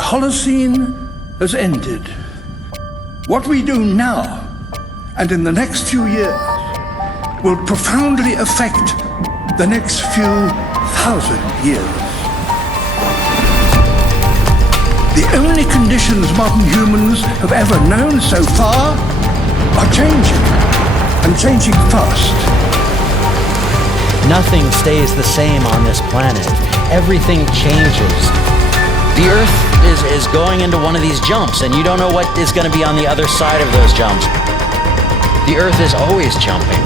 The Holocene has ended. What we do now, and in the next few years, will profoundly affect the next few thousand years. The only conditions modern humans have ever known so far are changing, and changing fast. Nothing stays the same on this planet. Everything changes. The Earth is going into one of these jumps, and you don't know what is going to be on the other side of those jumps. The Earth is always jumping.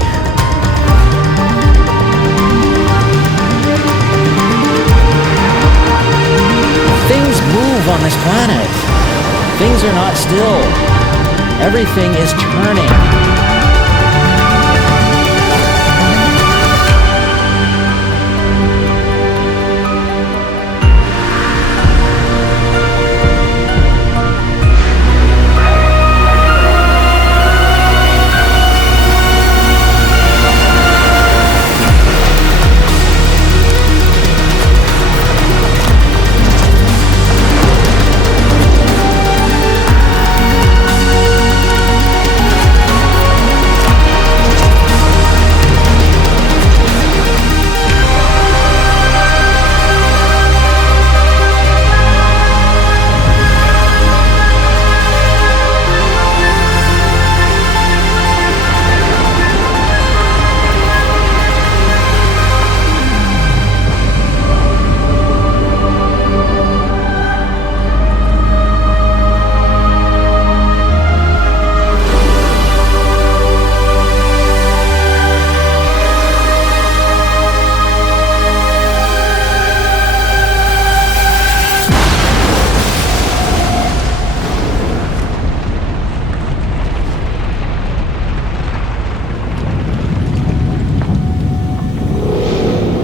Things move on this planet. Things are not still. Everything is turning.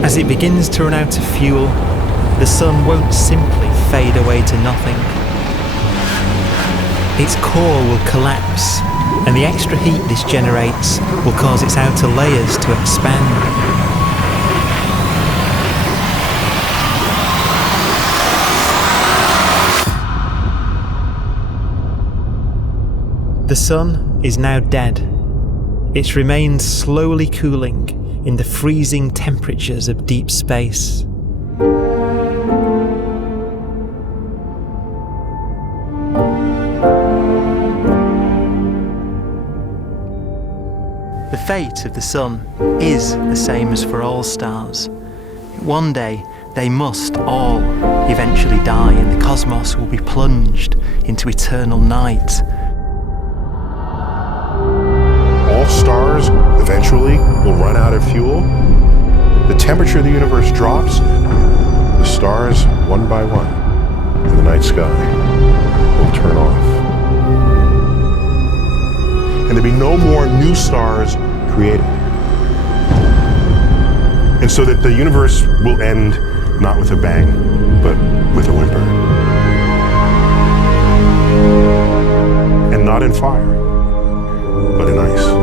As it begins to run out of fuel, the sun won't simply fade away to nothing. Its core will collapse, and the extra heat this generates will cause its outer layers to expand. The sun is now dead. Its remains slowly cooling in the freezing temperatures of deep space. The fate of the sun is the same as for all stars. One day, they must all eventually die, and the cosmos will be plunged into eternal night. All stars eventually will run out of fuel. The temperature of the universe drops. The stars, one by one, in the night sky, will turn off. And there'll be no more new stars created. And so that the universe will end not with a bang, but with a whimper. And not in fire, but in ice.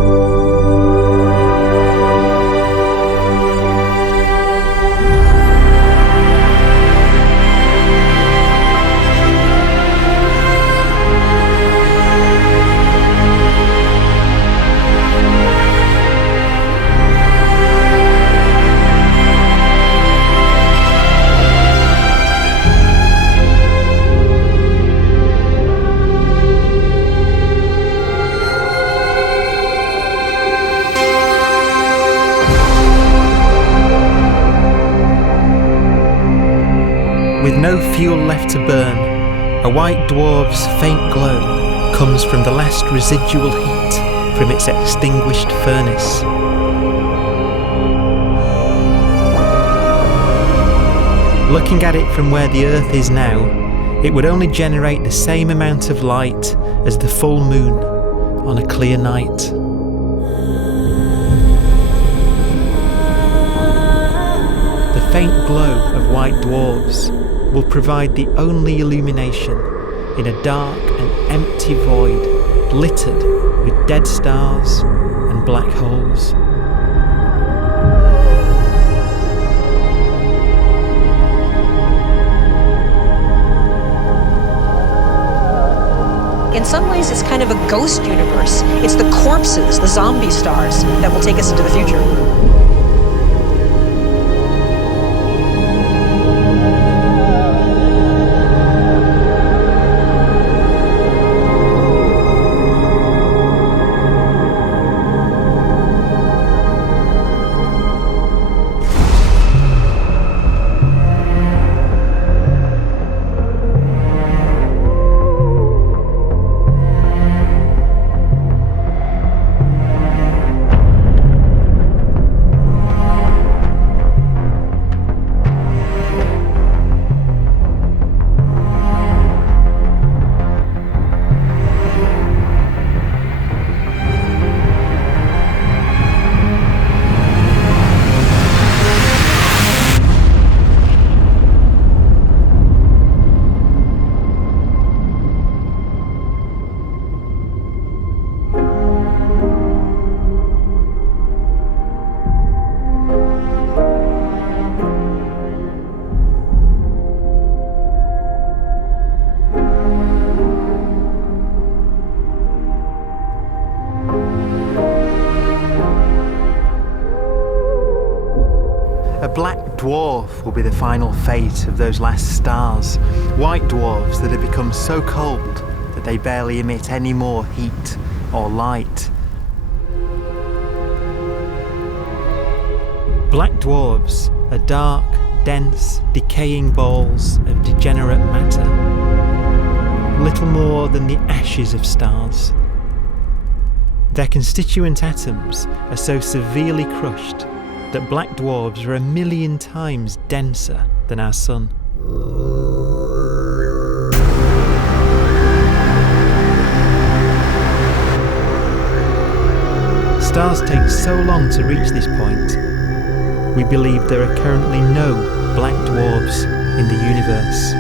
With no fuel left to burn, a white dwarf's faint glow comes from the last residual heat from its extinguished furnace. Looking at it from where the Earth is now, it would only generate the same amount of light as the full moon on a clear night. The faint glow of white dwarfs will provide the only illumination in a dark and empty void littered with dead stars and black holes. some ways, it's kind of a ghost universe. It's the corpses, the zombie stars, that will take us into the future. A black dwarf will be the final fate of those last stars. White dwarfs that have become so cold that they barely emit any more heat or light. Black dwarfs are dark, dense, decaying balls of degenerate matter, little more than the ashes of stars. Their constituent atoms are so severely crushed that black dwarfs are 1,000,000 times denser than our sun. Stars take so long to reach this point, we believe there are currently no black dwarfs in the universe.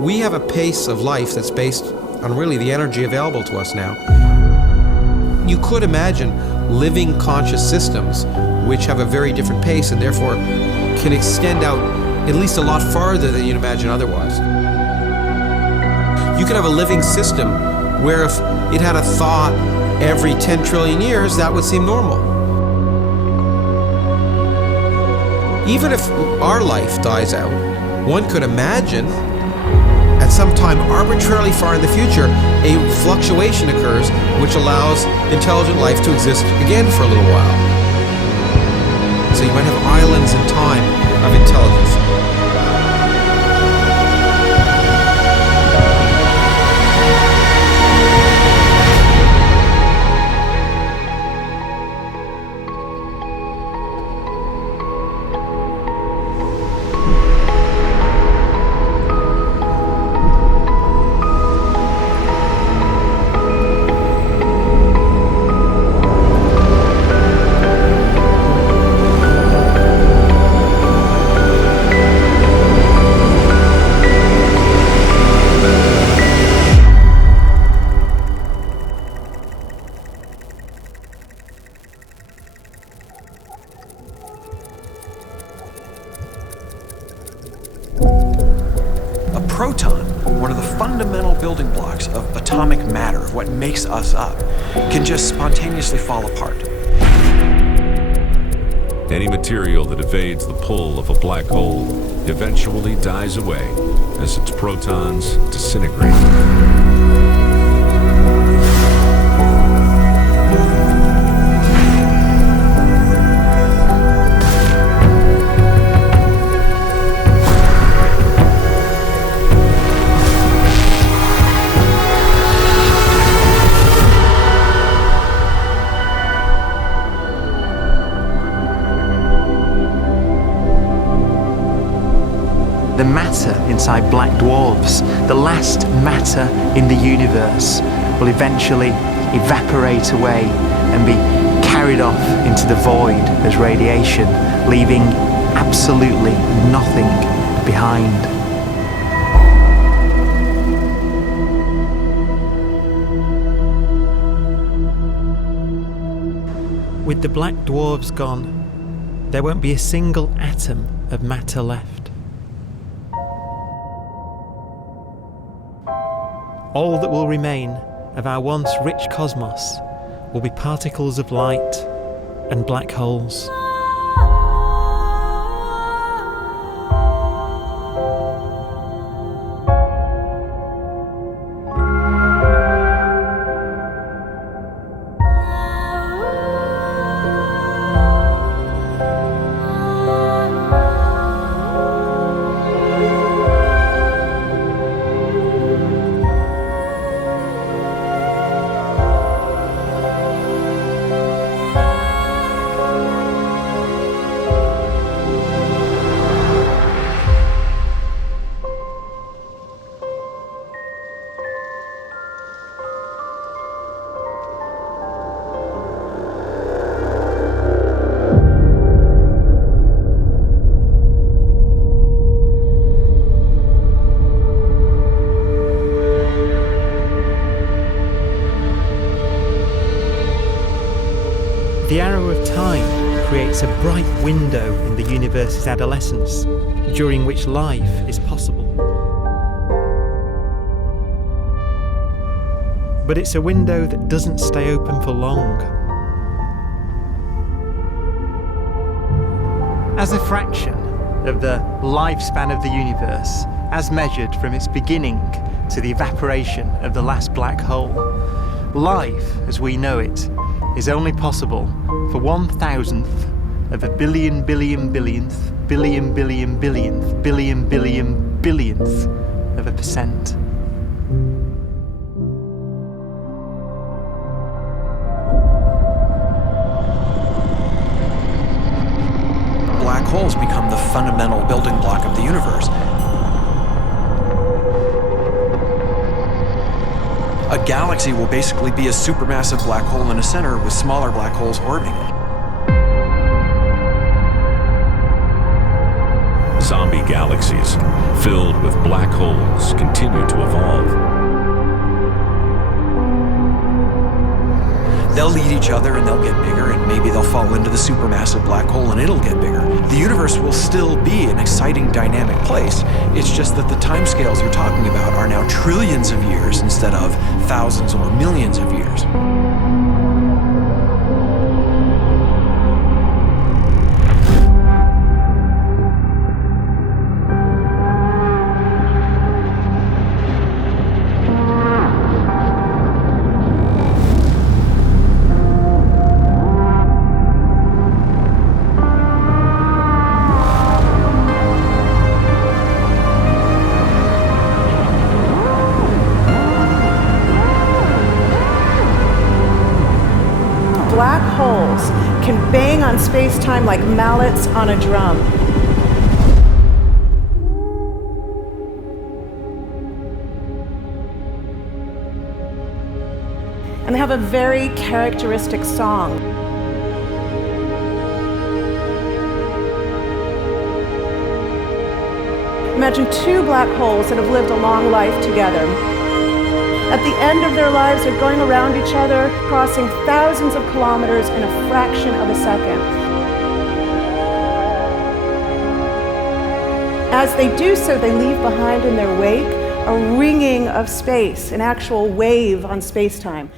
We have a pace of life that's based on really the energy available to us now. You could imagine living conscious systems which have a very different pace and therefore can extend out at least a lot farther than you'd imagine otherwise. You could have a living system where if it had a thought every 10 trillion years, that would seem normal. Even if our life dies out, one could imagine at some time arbitrarily far in the future, a fluctuation occurs which allows intelligent life to exist again for a little while. So you might have islands in time of intelligence. Proton, one of the fundamental building blocks of atomic matter, of what makes us up, can just spontaneously fall apart. Any material that evades the pull of a black hole eventually dies away as its protons disintegrate. The matter inside black dwarfs, the last matter in the universe, will eventually evaporate away and be carried off into the void as radiation, leaving absolutely nothing behind. With the black dwarfs gone, there won't be a single atom of matter left. All that will remain of our once rich cosmos will be particles of light and black holes. The arrow of time creates a bright window in the universe's adolescence, during which life is possible. But it's a window that doesn't stay open for long. As a fraction of the lifespan of the universe, as measured from its beginning to the evaporation of the last black hole, life, as we know it, is only possible for 1,000th of a billion billionth billion billionth billion billionth of a percent. Black holes become the fundamental building block of the universe. A galaxy will basically be a supermassive black hole in a center with smaller black holes orbiting it. Zombie galaxies filled with black holes continue to evolve. They'll eat each other and they'll get bigger, and maybe they'll fall into the supermassive black hole and it'll get bigger. The universe will still be an exciting, dynamic place. It's just that the timescales you're talking about are now trillions of years instead of thousands or millions of years. Black holes can bang on space-time like mallets on a drum. And they have a very characteristic song. Imagine two black holes that have lived a long life together. At the end of their lives, they're going around each other, crossing thousands of kilometers in a fraction of a second. As they do so, they leave behind in their wake a ringing of space, an actual wave on space-time.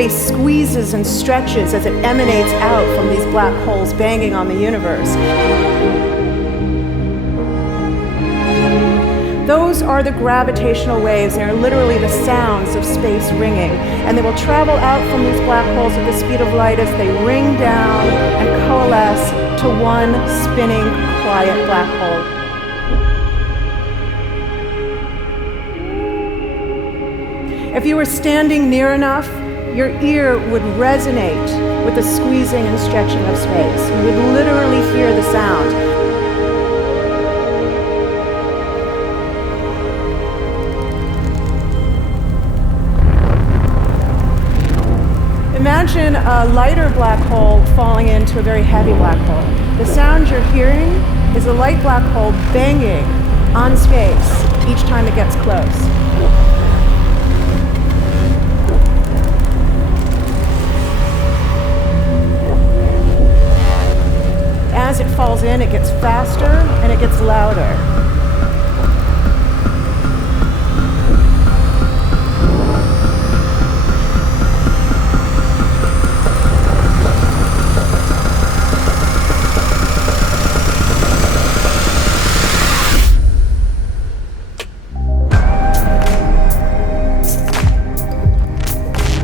space squeezes and stretches as it emanates out from these black holes banging on the universe. Those are the gravitational waves. They are literally the sounds of space ringing. And they will travel out from these black holes at the speed of light as they ring down and coalesce to one spinning, quiet black hole. If you were standing near enough, your ear would resonate with the squeezing and stretching of space. You would literally hear the sound. Imagine a lighter black hole falling into a very heavy black hole. The sound you're hearing is a light black hole banging on space each time it gets close. As it falls in, it gets faster and it gets louder.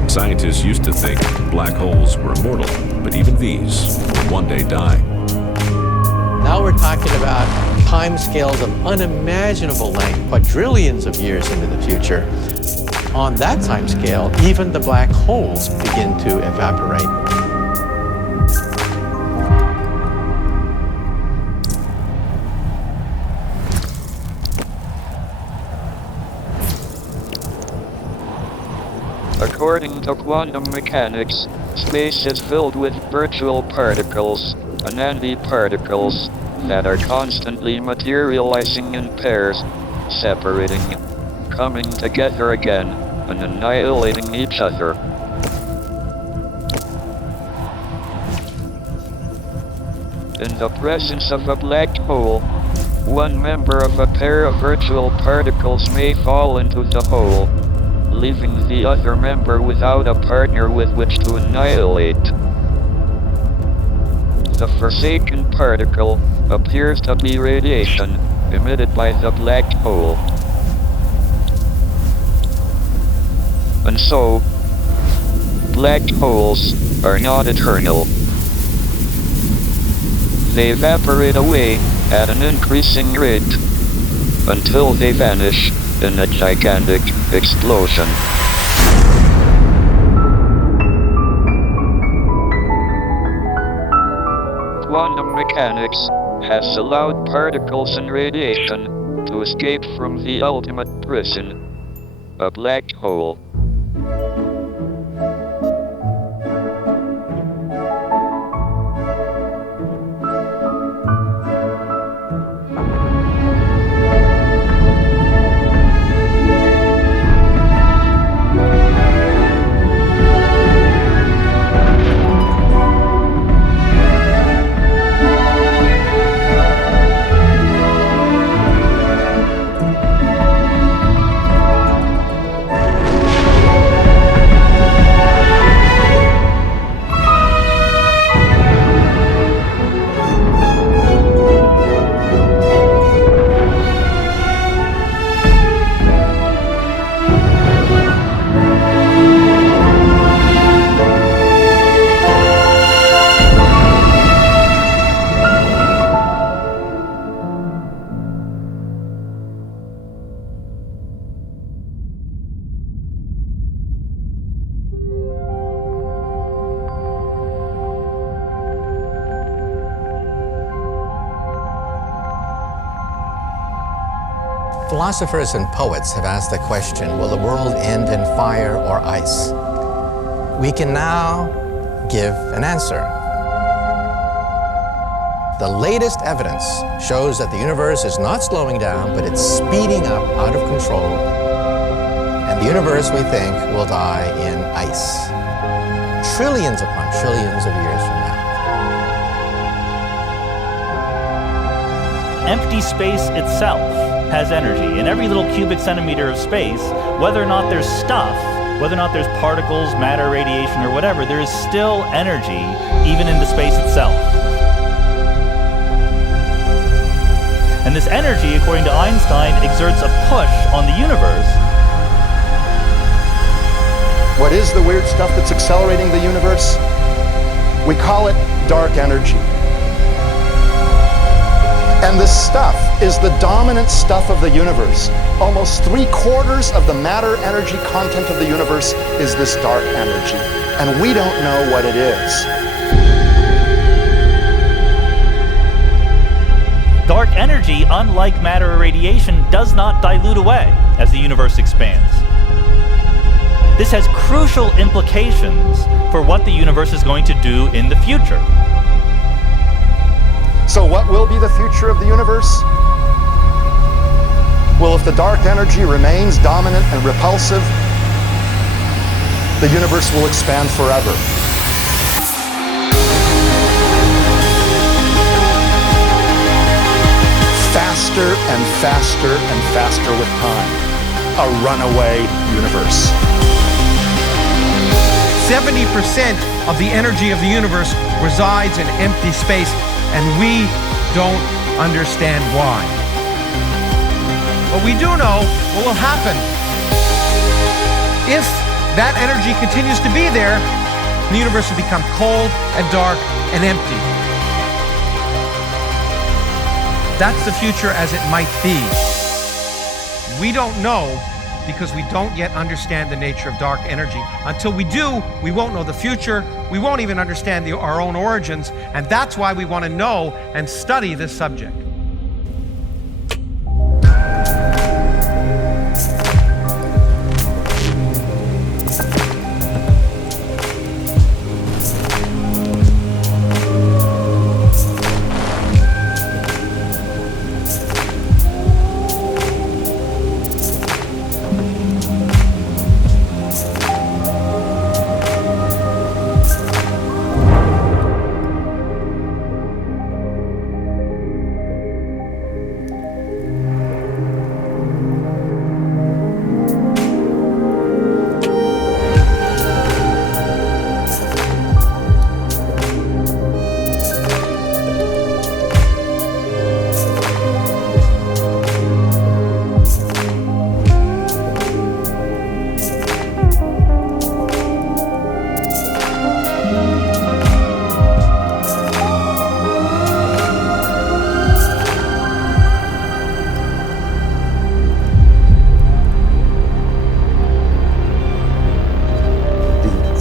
Scientists used to think black holes were immortal, but even these will one day die. Now we're talking about timescales of unimaginable length, quadrillions of years into the future. On that timescale, even the black holes begin to evaporate. According to quantum mechanics, space is filled with virtual particles, and antiparticles, that are constantly materializing in pairs, separating, coming together again, and annihilating each other. In the presence of a black hole, one member of a pair of virtual particles may fall into the hole, leaving the other member without a partner with which to annihilate. The forsaken particle appears to be radiation emitted by the black hole. And so, black holes are not eternal. They evaporate away at an increasing rate until they vanish in a gigantic explosion. Quantum mechanics has allowed particles and radiation to escape from the ultimate prison, a black hole. Philosophers and poets have asked the question, will the world end in fire or ice? We can now give an answer. The latest evidence shows that the universe is not slowing down, but it's speeding up out of control. And the universe, we think, will die in ice. Trillions upon trillions of years from now. Empty space itself has energy. In every little cubic centimeter of space, whether or not there's stuff whether or not there's particles, matter, radiation, or whatever, there is still energy even in the space itself. And this energy, according to Einstein, exerts a push on the universe. What is the weird stuff that's accelerating the universe? We call it dark energy. And this stuff is the dominant stuff of the universe. Almost 3/4 of the matter-energy content of the universe is this dark energy. And we don't know what it is. Dark energy, unlike matter or radiation, does not dilute away as the universe expands. This has crucial implications for what the universe is going to do in the future. So what will be the future of the universe? Well, if the dark energy remains dominant and repulsive, the universe will expand forever. Faster and faster and faster with time. A runaway universe. 70% of the energy of the universe resides in empty space, and we don't understand why. But we do know what will happen. If that energy continues to be there, the universe will become cold and dark and empty. That's the future as it might be. We don't know because we don't yet understand the nature of dark energy. Until we do, we won't know the future. We won't even understand our own origins. And that's why we want to know and study this subject.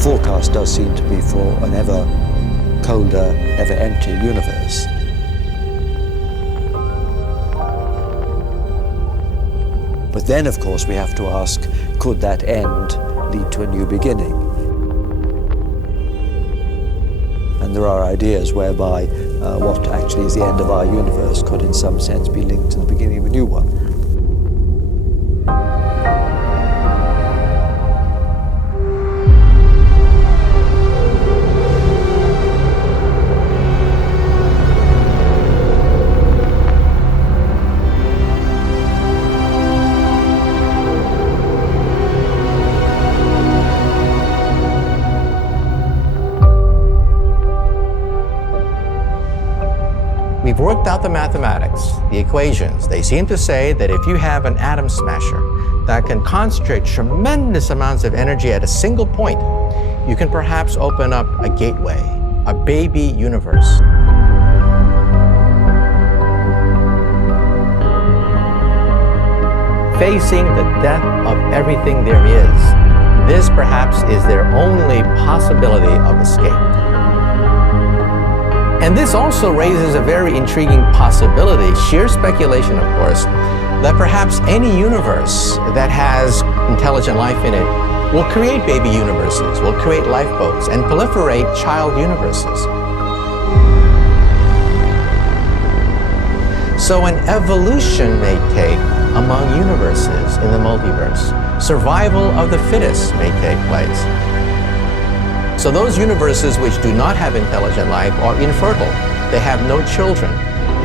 Forecast does seem to be for an ever colder, ever emptier universe. But then, of course, we have to ask, could that end lead to a new beginning? And there are ideas whereby what actually is the end of our universe could in some sense be linked to the beginning of a new one. We've worked out the mathematics, the equations. They seem to say that if you have an atom smasher that can concentrate tremendous amounts of energy at a single point, you can perhaps open up a gateway, a baby universe. Facing the death of everything there is, this perhaps is their only possibility of escape. And this also raises a very intriguing possibility, sheer speculation of course, that perhaps any universe that has intelligent life in it will create baby universes, will create lifeboats, and proliferate child universes. So an evolution may take among universes in the multiverse. Survival of the fittest may take place. So those universes which do not have intelligent life are infertile. They have no children.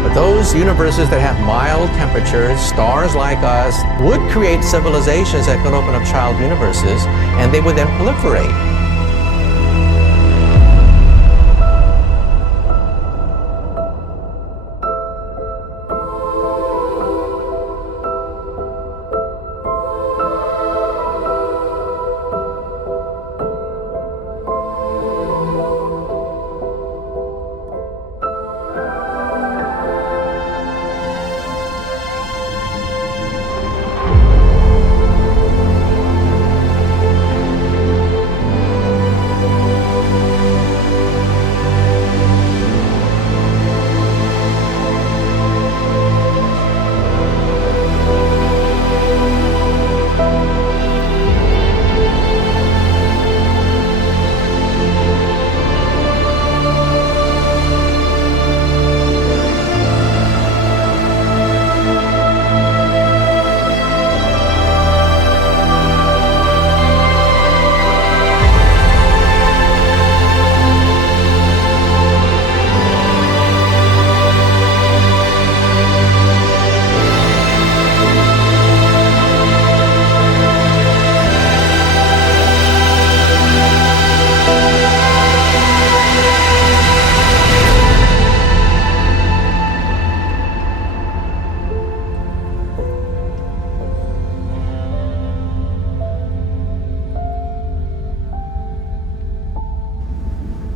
But those universes that have mild temperatures, stars like us, would create civilizations that could open up child universes, and they would then proliferate.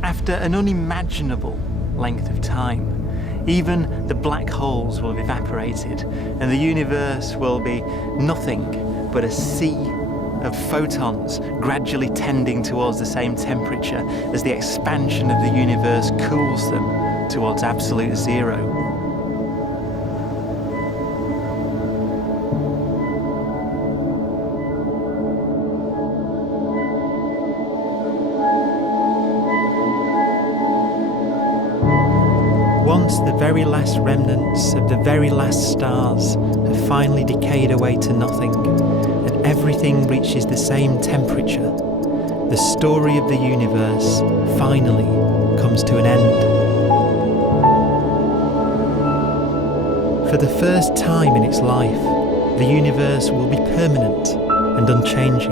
After an unimaginable length of time, even the black holes will have evaporated and the universe will be nothing but a sea of photons gradually tending towards the same temperature as the expansion of the universe cools them towards absolute zero. Once the very last remnants of the very last stars have finally decayed away to nothing, and everything reaches the same temperature, the story of the universe finally comes to an end. For the first time in its life, the universe will be permanent and unchanging.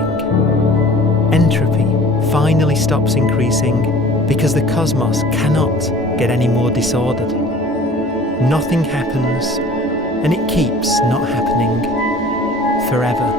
Entropy finally stops increasing because the cosmos cannot get any more disordered. Nothing happens, and it keeps not happening forever.